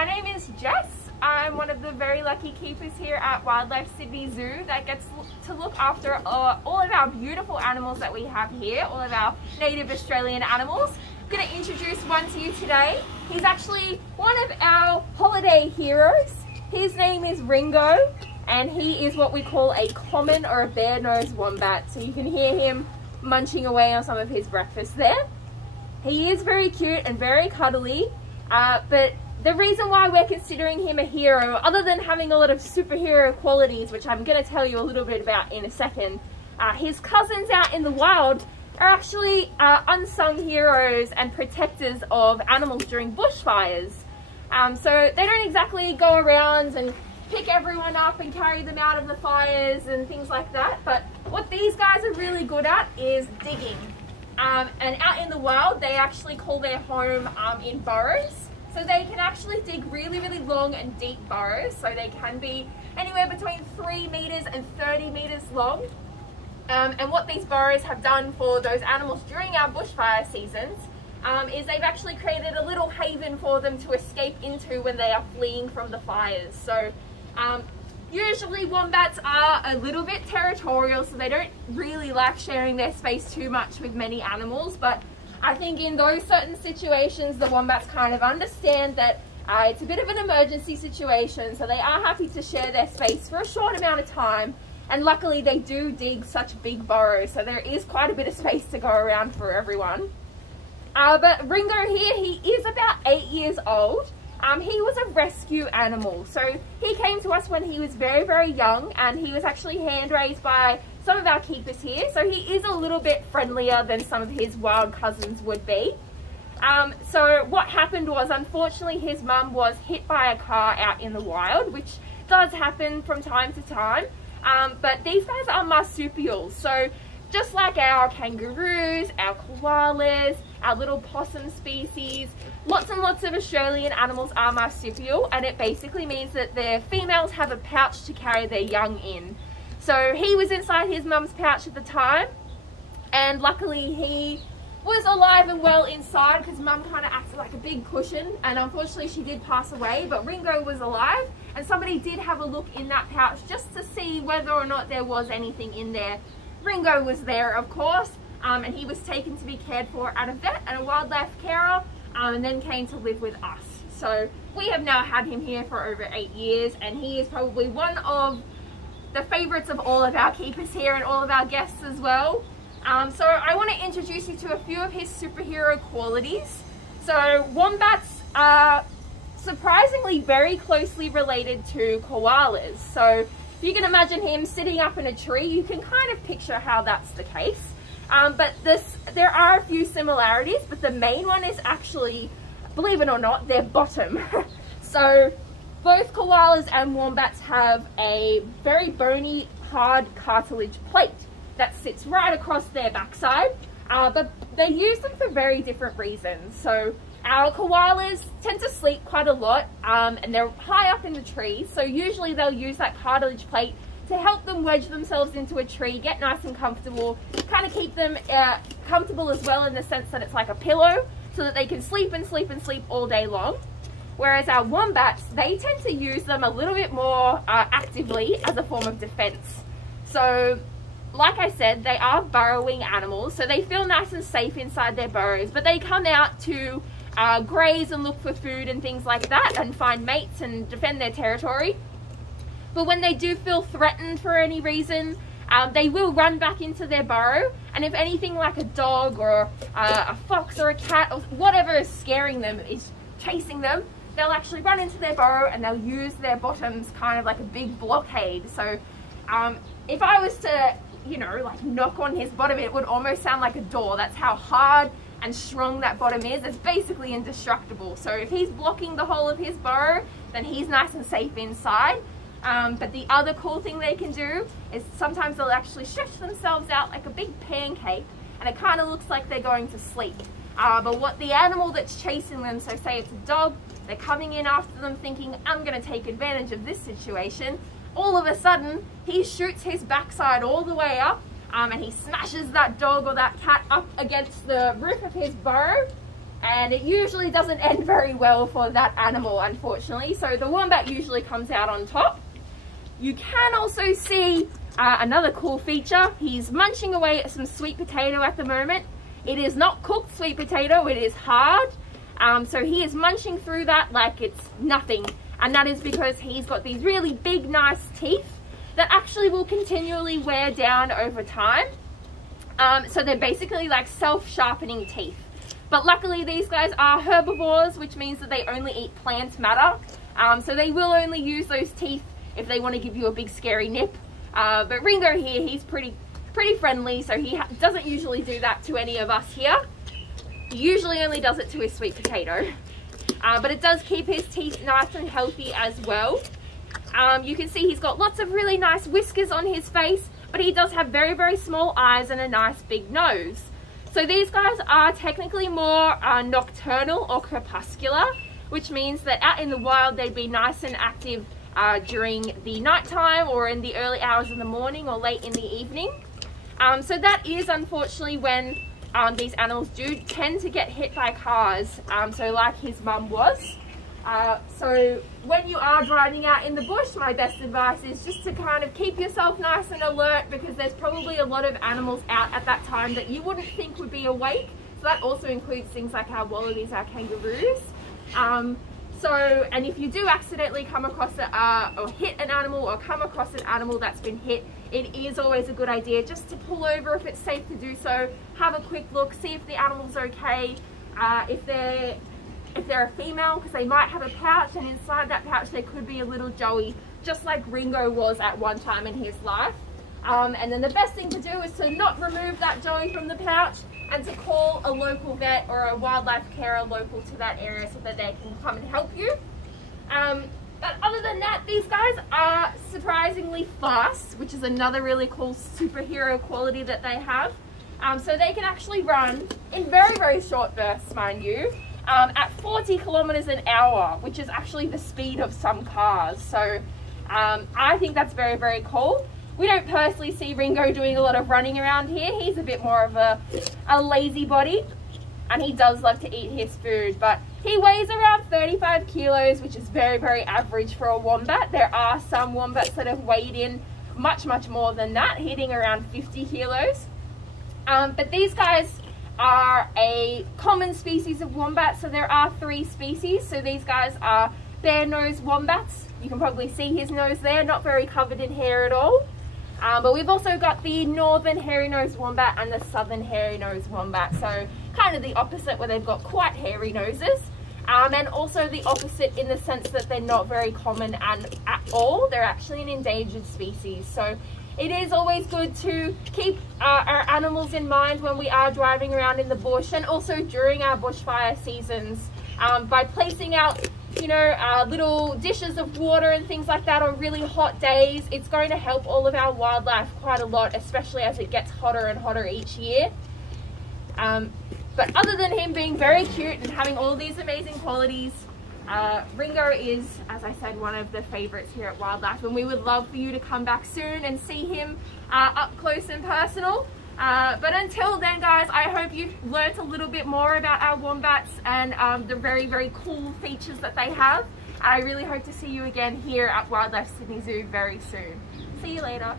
My name is Jess. I'm one of the very lucky keepers here at Wildlife Sydney Zoo that gets to look after all of our beautiful animals that we have here, all of our native Australian animals. I'm going to introduce one to you today. He's actually one of our holiday heroes. His name is Ringo, and he is what we call a common or a bare-nosed wombat. So you can hear him munching away on some of his breakfast there. He is very cute and very cuddly, but the reason why we're considering him a hero, other than having a lot of superhero qualities, which I'm going to tell you a little but about in a second, his cousins out in the wild are actually unsung heroes and protectors of animals during bushfires. So they don't exactly go around and pick everyone up and carry them out of the fires and things like that, but what these guys are really good at is digging. And out in the wild, they actually call their home in burrows. So they can actually dig really, really long and deep burrows. So they can be anywhere between 3 meters and 30 meters long. And what these burrows have done for those animals during our bushfire seasons is they've actually created a little haven for them to escape into when they are fleeing from the fires. So usually wombats are a little bit territorial, so they don't really like sharing their space too much with many animals, but I think in those certain situations the wombats kind of understand that it's a bit of an emergency situation, so they are happy to share their space for a short amount of time. And luckily they do dig such big burrows, so there is quite a bit of space to go around for everyone. But Ringo here, he is about 8 years old. He was a rescue animal, so he came to us when he was very, very young, and he was actually hand raised by some of our keepers here, so he is a little bit friendlier than some of his wild cousins would be. So what happened was, unfortunately, his mum was hit by a car out in the wild, which does happen from time to time, but these guys are marsupials, so just like our kangaroos, our koalas, our little possum species, lots and lots of Australian animals are marsupial, and it basically means that their females have a pouch to carry their young in. So he was inside his mum's pouch at the time, and luckily he was alive and well inside because mum kind of acted like a big cushion, and unfortunately she did pass away, but Ringo was alive, and somebody did have a look in that pouch just to see whether or not there was anything in there. Ringo was there, of course, and he was taken to be cared for at a vet and a wildlife carer, and then came to live with us. So we have now had him here for over 8 years, and he is probably one of the favorites of all of our keepers here and all of our guests as well. So I want to introduce you to a few of his superhero qualities. So wombats are surprisingly very closely related to koalas. So if you can imagine him sitting up in a tree, you can kind of picture how that's the case. But there are a few similarities, but the main one is actually, believe it or not, their bottom. So both koalas and wombats have a very bony, hard cartilage plate that sits right across their backside, but they use them for very different reasons. So our koalas tend to sleep quite a lot, and they're high up in the trees, so usually they'll use that cartilage plate to help them wedge themselves into a tree, get nice and comfortable, kind of keep them comfortable as well in the sense that it's like a pillow, so that they can sleep and sleep and sleep all day long. Whereas our wombats, they tend to use them a little bit more actively as a form of defense. So like I said, they are burrowing animals, so they feel nice and safe inside their burrows, but they come out to graze and look for food and things like that, and find mates and defend their territory. But when they do feel threatened for any reason, they will run back into their burrow, and if anything like a dog or a fox or a cat or whatever is scaring them, is chasing them, they'll actually run into their burrow and they'll use their bottoms kind of like a big blockade. So if I was to, you know, like knock on his bottom, it would almost sound like a door. That's how hard and strong that bottom is. It's basically indestructible. So if he's blocking the whole of his burrow, then he's nice and safe inside. But the other cool thing they can do is sometimes they'll actually stretch themselves out like a big pancake, and it kind of looks like they're going to sleep. But what the animal that's chasing them, so say it's a dog, they're coming in after them thinking, I'm going to take advantage of this situation. All of a sudden, he shoots his backside all the way up, and he smashes that dog or that cat up against the roof of his burrow, and it usually doesn't end very well for that animal, unfortunately. So the wombat usually comes out on top. You can also see another cool feature. He's munching away at some sweet potato at the moment. It is not cooked sweet potato, it is hard. So he is munching through that like it's nothing, and that is because he's got these really big nice teeth that actually will continually wear down over time. So they're basically like self-sharpening teeth. But luckily these guys are herbivores, which means that they only eat plant matter. So they will only use those teeth if they want to give you a big scary nip. But Ringo here, he's pretty friendly, so he doesn't usually do that to any of us here. He usually only does it to his sweet potato. But it does keep his teeth nice and healthy as well. You can see he's got lots of really nice whiskers on his face, but he does have very, very small eyes and a nice big nose. So these guys are technically more nocturnal or crepuscular, which means that out in the wild they'd be nice and active during the nighttime or in the early hours of the morning or late in the evening. So that is unfortunately when these animals do tend to get hit by cars, so like his mum was. So when you are driving out in the bush, my best advice is just to kind of keep yourself nice and alert, because there's probably a lot of animals out at that time that you wouldn't think would be awake. So that also includes things like our wallabies, our kangaroos. And if you do accidentally come across or hit an animal or come across an animal that's been hit, it is always a good idea just to pull over if it's safe to do so, have a quick look, see if the animal's okay, if they're a female, because they might have a pouch, and inside that pouch there could be a little joey, just like Ringo was at one time in his life. And then the best thing to do is to not remove that joey from the pouch, and to call a local vet or a wildlife carer local to that area so that they can come and help you. But other than that, these guys are surprisingly fast, which is another really cool superhero quality that they have. So they can actually run in very, very short bursts, mind you, at 40 kilometers an hour, which is actually the speed of some cars. So I think that's very, very cool. We don't personally see Ringo doing a lot of running around here. He's a bit more of a lazy body, and he does love to eat his food, but he weighs around 35 kilos, which is very, very average for a wombat. There are some wombats that have weighed in much, much more than that, hitting around 50 kilos. But these guys are a common species of wombat, so there are 3 species. So these guys are bare-nosed wombats. You can probably see his nose there, not very covered in hair at all. But we've also got the northern hairy-nosed wombat and the southern hairy-nosed wombat, so kind of the opposite, where they've got quite hairy noses, and also the opposite in the sense that they're not very common at all. They're actually an endangered species. So it is always good to keep our animals in mind when we are driving around in the bush, and also during our bushfire seasons, by placing out little dishes of water and things like that on really hot days. It's going to help all of our wildlife quite a lot, especially as it gets hotter and hotter each year. But other than him being very cute and having all these amazing qualities, Ringo is, as I said, one of the favorites here at Wildlife, and we would love for you to come back soon and see him up close and personal. But until then, guys, I hope you've learnt a little bit more about our wombats and the very, very cool features that they have. I really hope to see you again here at Wildlife Sydney Zoo very soon. See you later.